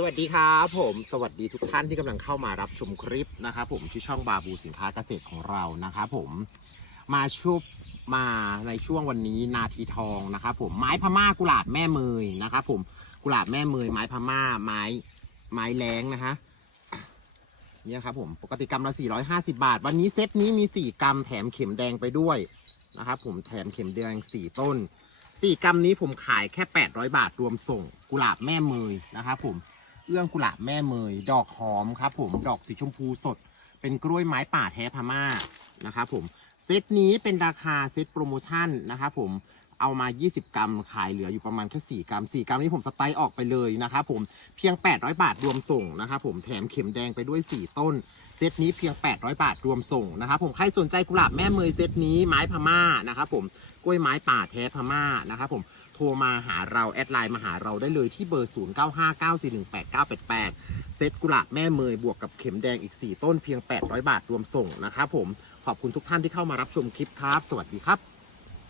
สวัสดีครับผมสวัสดีทุกท่านที่กำลังเข้ามารับชมคลิปนะครับผมที่ช่องบาบูสินค้าเกษตรของเรานะครับผมมาชุบมาในช่วงวันนี้นาทีทองนะครับผมไม้พม่ากุหลาบแม่เมยนะครับผมกุหลาบแม่เมยไม้พม่าไม้ไม้แรงนะฮะเนี่ยครับผมปกติกรัมละ 450 บาท วันนี้เซตนี้มี 4 กรัมแถมเข็มแดงไปด้วยนะครับผมแถมเข็มแดง 4 ต้น 4 กรัมนี้ผมขายแค่ 800 บาทรวมส่ง กุหลาบแม่เมยนะครับผม เอื้องกุหลาบแม่เมย ดอกหอมครับผมดอกสีชมพูสด เป็นกล้วยไม้ป่าแท้พม่านะครับผมเซตนี้เป็นราคาเซตโปรโมชั่นนะครับผม เอามา 20 กรัม ขายเหลืออยู่ประมาณแค่4กรัม4กรัมนี้ผมสไตล์ออกไปเลยนะครับผมเพียง 800 บาทรวมส่งนะครับผมแถมเข็มแดงไปด้วย 4 ต้น เซตนี้เพียง 800 บาทรวมส่งนะครับผมใครสนใจกุหลาบแม่เมยเซตนี้ไม้พม่านะครับผมกล้วยไม้ป่าแท้พม่านะครับผมโทรมาหาเรา แอดไลน์มาหาเราได้เลยที่เบอร์ 0959418988 เซตกุหลาบแม่เมยบวกกับเข็มแดงอีก 4 ต้นเพียง 800 บาทรวมส่งนะครับผม ขอบคุณทุกท่านที่เข้ามารับชมคลิปครับ สวัสดีครับ